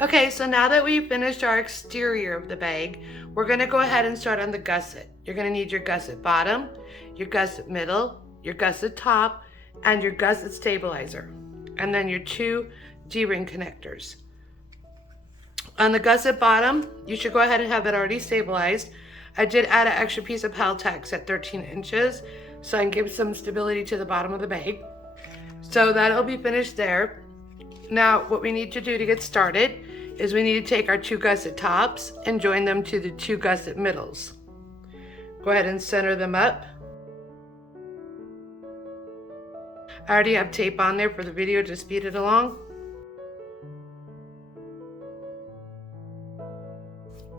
Okay, so now that we've finished our exterior of the bag, we're gonna go ahead and start on the gusset. You're gonna need your gusset bottom, your gusset middle, your gusset top, and your gusset stabilizer, and then your two D-ring connectors. On the gusset bottom, you should go ahead and have that already stabilized. I did add an extra piece of Paltex at 13 inches, so I can give some stability to the bottom of the bag. So that'll be finished there. Now, what we need to do to get started is we need to take our two gusset tops and join them to the two gusset middles. Go ahead and center them up. I already have tape on there for the video to speed it along.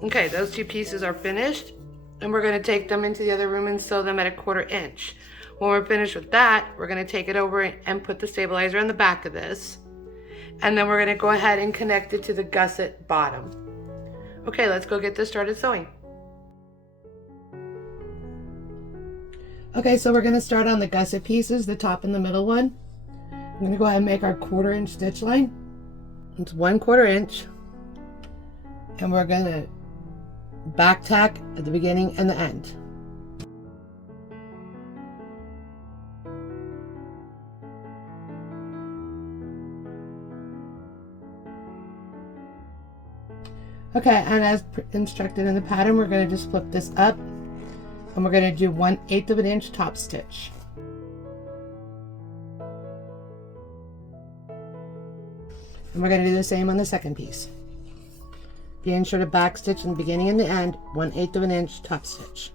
Okay, those two pieces are finished, and we're gonna take them into the other room and sew them at 1/4 inch. When we're finished with that, we're gonna take it over and put the stabilizer on the back of this. And then we're gonna go ahead and connect it to the gusset bottom. Okay, let's go get this started sewing. Okay, so we're gonna start on the gusset pieces, the top and the middle one. I'm gonna go ahead and make our 1/4 inch stitch line. It's 1/4 inch. And we're gonna back tack at the beginning and the end. Okay, and as instructed in the pattern, we're going to just flip this up and we're going to do 1/8 of an inch top stitch. And we're going to do the same on the second piece. Being sure to back stitch in the beginning and the end, 1/8 of an inch top stitch.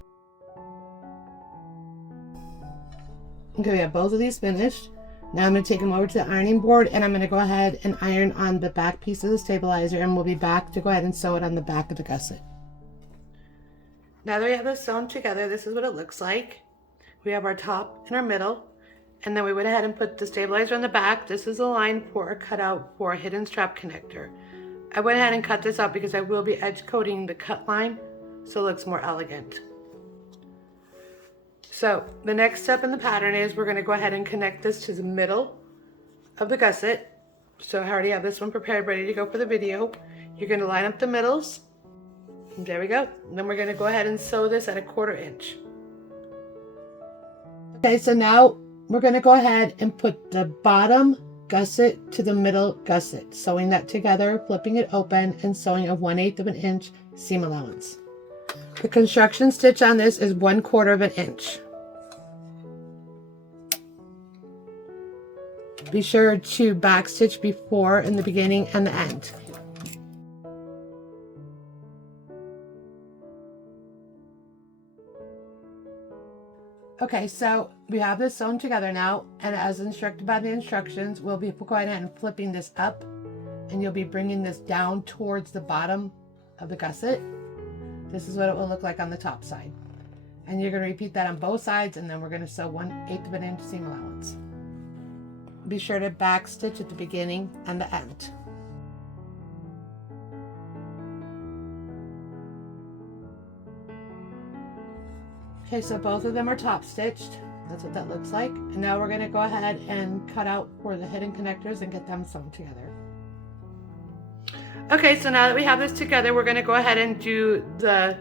Okay, we have both of these finished. Now I'm going to take them over to the ironing board and I'm going to go ahead and iron on the back piece of the stabilizer, and we'll be back to go ahead and sew it on the back of the gusset. Now that we have this sewn together, this is what it looks like. We have our top and our middle, and then we went ahead and put the stabilizer on the back. This is a line for a cutout for a hidden strap connector. I went ahead and cut this out because I will be edge coating the cut line so it looks more elegant. So the next step in the pattern is we're going to go ahead and connect this to the middle of the gusset. So I already have this one prepared, ready to go for the video. You're going to line up the middles. And there we go. And then we're going to go ahead and sew this at 1/4 inch. Okay, so now we're going to go ahead and put the bottom gusset to the middle gusset, sewing that together, flipping it open, and sewing a 1/8 of an inch seam allowance. The construction stitch on this is 1/4 of an inch. Be sure to back stitch before in the beginning and the end. Okay, so we have this sewn together now, and as instructed by the instructions, we'll be going ahead and flipping this up, and you'll be bringing this down towards the bottom of the gusset. This is what it will look like on the top side. And you're going to repeat that on both sides, and then we're going to sew 1/8 of an inch seam allowance. Be sure to back stitch at the beginning and the end. Okay, so both of them are top stitched. That's what that looks like. And now we're going to go ahead and cut out for the hidden connectors and get them sewn together. Okay, so now that we have this together, we're going to go ahead and do the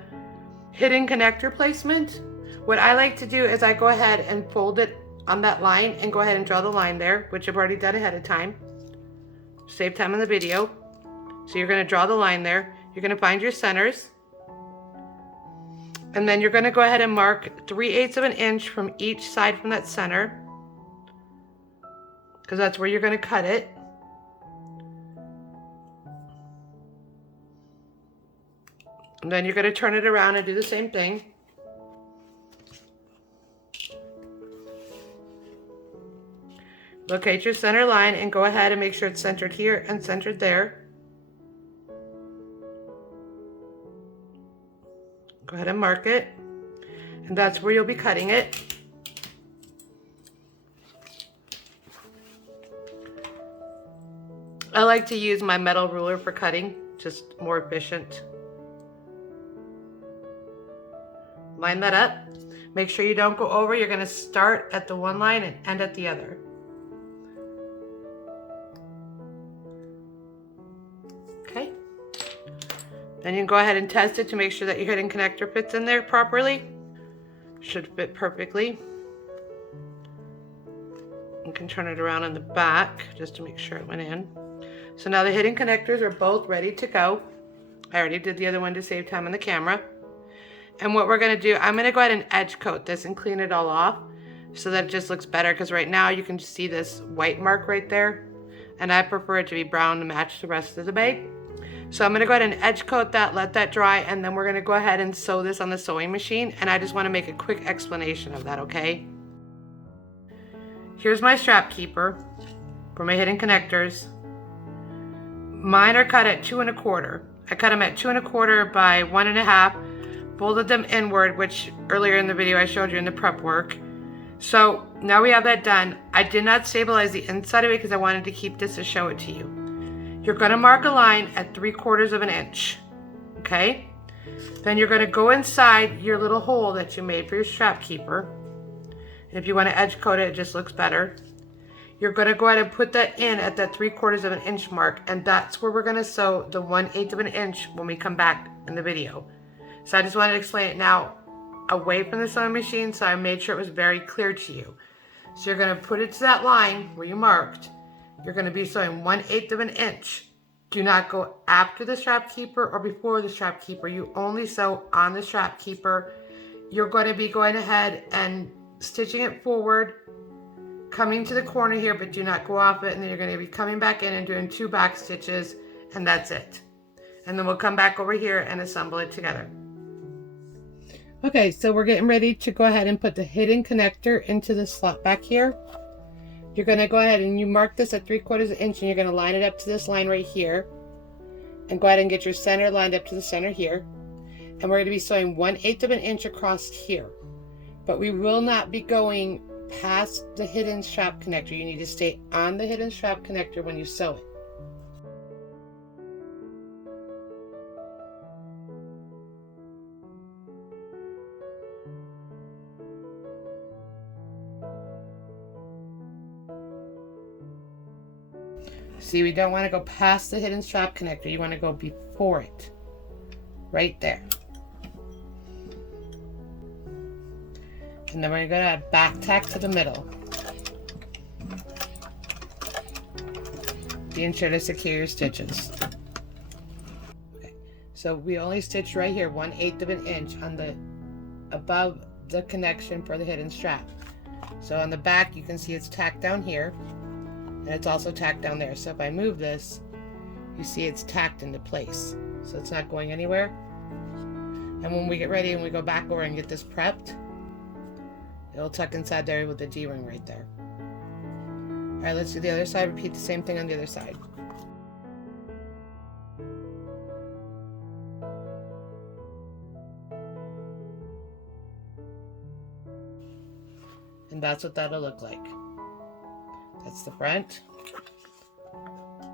hidden connector placement. What I like to do is I go ahead and fold it on that line and go ahead and draw the line there, which I've already done ahead of time. Save time in the video. So you're going to draw the line there. You're going to find your centers. And then you're going to go ahead and mark 3/8 of an inch from each side from that center, because that's where you're going to cut it. And then you're going to turn it around and do the same thing. Locate your center line and go ahead and make sure it's centered here and centered there. Go ahead and mark it, and that's where you'll be cutting it. I like to use my metal ruler for cutting, just more efficient. Line that up. Make sure you don't go over. You're going to start at the one line and end at the other. Okay. Then you can go ahead and test it to make sure that your hidden connector fits in there properly. Should fit perfectly. You can turn it around on the back just to make sure it went in. So now the hidden connectors are both ready to go. I already did the other one to save time on the camera. And what we're going to do, I'm going to go ahead and edge coat this and clean it all off so that it just looks better, because right now you can just see this white mark right there, and I prefer it to be brown to match the rest of the bag. So I'm going to go ahead and edge coat that, let that dry, and then we're going to go ahead and sew this on the sewing machine, and I just want to make a quick explanation of that, okay? Here's my strap keeper for my hidden connectors. Mine are cut at 2 1/4. I cut them at 2 1/4 by 1 1/2, folded them inward, which earlier in the video I showed you in the prep work. So now we have that done. I did not stabilize the inside of it because I wanted to keep this to show it to you. You're going to mark a line at 3/4 of an inch, okay? Then you're going to go inside your little hole that you made for your strap keeper. And if you want to edge coat it, it just looks better. You're going to go ahead and put that in at that 3/4 of an inch mark, and that's where we're going to sew the 1/8 of an inch when we come back in the video. So I just wanted to explain it now away from the sewing machine, so I made sure it was very clear to you. So you're going to put it to that line where you marked. You're going to be sewing 1/8 of an inch. Do not go after the strap keeper or before the strap keeper. You only sew on the strap keeper. You're going to be going ahead and stitching it forward, coming to the corner here, but do not go off it, and then you're going to be coming back in and doing 2 back stitches, and that's it. And then we'll come back over here and assemble it together. Okay, so we're getting ready to go ahead and put the hidden connector into the slot back here. You're going to go ahead and you mark this at 3/4 of an inch, and you're going to line it up to this line right here, and go ahead and get your center lined up to the center here. And we're going to be sewing 1/8 of an inch across here, but we will not be going past the hidden strap connector. You need to stay on the hidden strap connector when you sew it. See, we don't want to go past the hidden strap connector. You want to go before it, right there. And then we're going to add back tack to the middle, being sure to secure your stitches. Okay, so we only stitched right here 1/8 of an inch on the above the connection for the hidden strap. So on the back you can see it's tacked down here, and it's also tacked down there. So if I move this, you see it's tacked into place, so it's not going anywhere. And when we get ready and we go back over and get this prepped, it'll tuck inside there with the D-ring right there. All right, let's do the other side. Repeat the same thing on the other side. And that's what that'll look like. That's the front,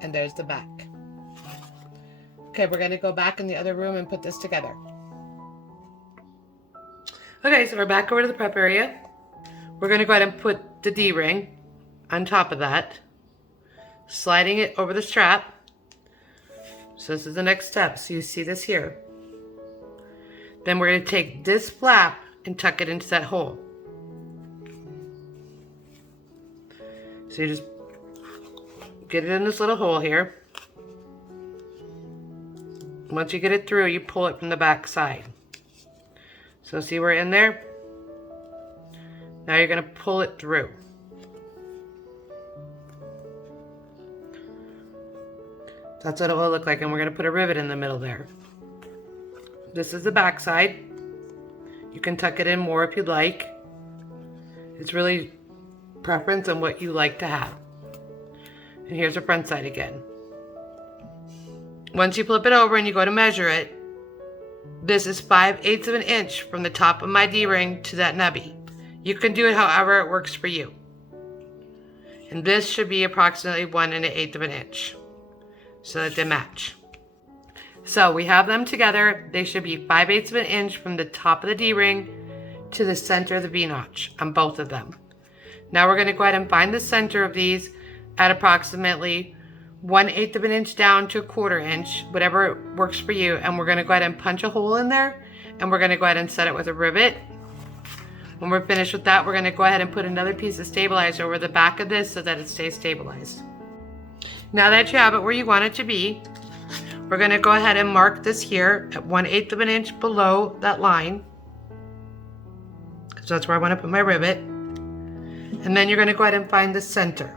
and there's the back. Okay, we're going to go back in the other room and put this together. Okay, so we're back over to the prep area. We're going to go ahead and put the D-ring on top of that, sliding it over the strap. So this is the next step. So you see this here. Then we're going to take this flap and tuck it into that hole. So you just get it in this little hole here. Once you get it through, you pull it from the back side. So see we're in there? Now you're going to pull it through. That's what it will look like, and we're going to put a rivet in the middle there. This is the back side. You can tuck it in more if you'd like. It's really preference on what you like to have. And here's the front side again. Once you flip it over and you go to measure it, this is 5/8 of an inch from the top of my D-ring to that nubby. You can do it however it works for you. And this should be approximately 1 1/8 of an inch so that they match. So we have them together. They should be 5/8 of an inch from the top of the D-ring to the center of the V-notch on both of them. Now we're going to go ahead and find the center of these at approximately 1/8 of an inch down to 1/4 inch, whatever works for you. And we're gonna go ahead and punch a hole in there, and we're gonna go ahead and set it with a rivet. When we're finished with that, we're gonna go ahead and put another piece of stabilizer over the back of this so that it stays stabilized. Now that you have it where you want it to be, we're gonna go ahead and mark this here at 1/8 of an inch below that line. So that's where I wanna put my rivet. And then you're gonna go ahead and find the center.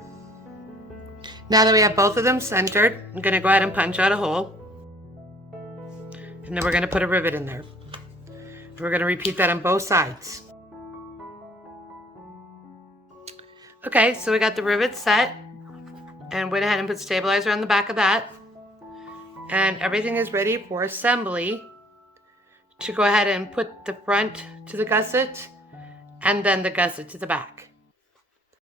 Now that we have both of them centered, I'm gonna go ahead and punch out a hole. And then we're gonna put a rivet in there. We're gonna repeat that on both sides. Okay, so we got the rivet set, and went ahead and put stabilizer on the back of that. And everything is ready for assembly to go ahead and put the front to the gusset and then the gusset to the back.